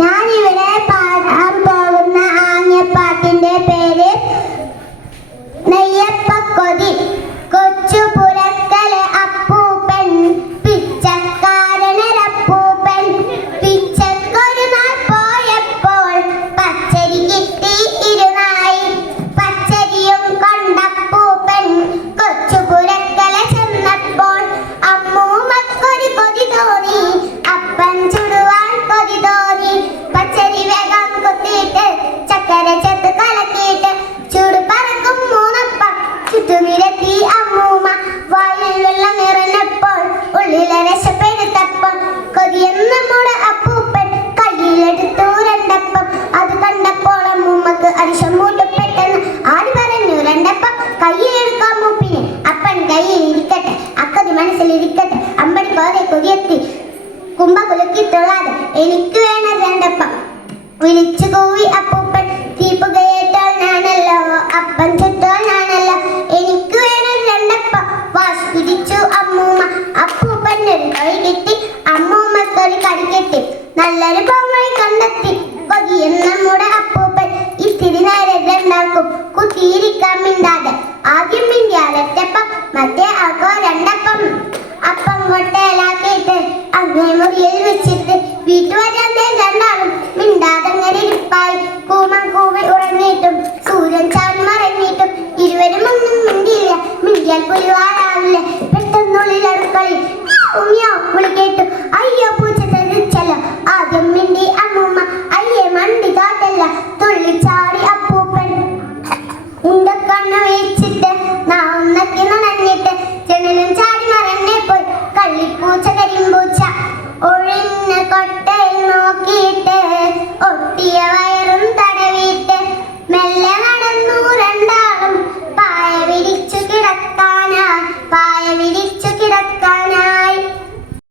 நானை விட രസപ്പെടുത്തപ്പം കൊതിയൻ നമ്മുടെ അപ്പൂപ്പൻ കയ്യിലെടുത്തു രണ്ടപ്പം. അത് കണ്ടപ്പോൾ അമ്മൂമ്മക്ക് അരിശം മൂട്ടപ്പെട്ടെന്ന് ആര് പറഞ്ഞു രണ്ടപ്പം കയ്യിലെടുക്കാം മൂപ്പിനെ. അപ്പൻ കയ്യിൽ ഇരിക്കട്ടെ അക്കതി മനസ്സിലിരിക്കട്ടെ. അമ്പടി കോതെ കൊതിയെത്തി. കുമ്പ കുലുക്കി തൊള്ളാതെ എനിക്ക് വേണം രണ്ടപ്പം. നല്ലൊരു പോംവഴി കണ്ടെത്തി. വകയും നമ്മുടെ അപ്പൂപ്പൻ ഈ സ്ഥിതി നേരം രണ്ടാക്കും കുത്തിയിരിക്കാൻ മിണ്ടാതെ. ആദ്യം മിണ്ടിയാലൊറ്റപ്പം മറ്റേ ആൾക്കോ രണ്ടപ്പം. അപ്പം കൊട്ടയിലാക്കിയിട്ട് അങ്ങനെ മുറിയിൽ വെച്ചിട്ട് വീട്ടുവരാതെ രണ്ടാളും മിണ്ടാതെ അങ്ങനെ ഇരിപ്പായി. കൂമം കൂവി ഉറങ്ങിയിട്ടും സൂര്യൻ ചാൻ മറങ്ങിയിട്ടും ഇരുവരും ഒന്നും മിണ്ടിയില്ല. മിണ്ടിയാൽ പുലിവാറാവില്ല പെട്ടെന്നുള്ളിൽ അടുക്കളി ഉമ്മിയോ വിളിക്കേട്ടു അയ്യോ la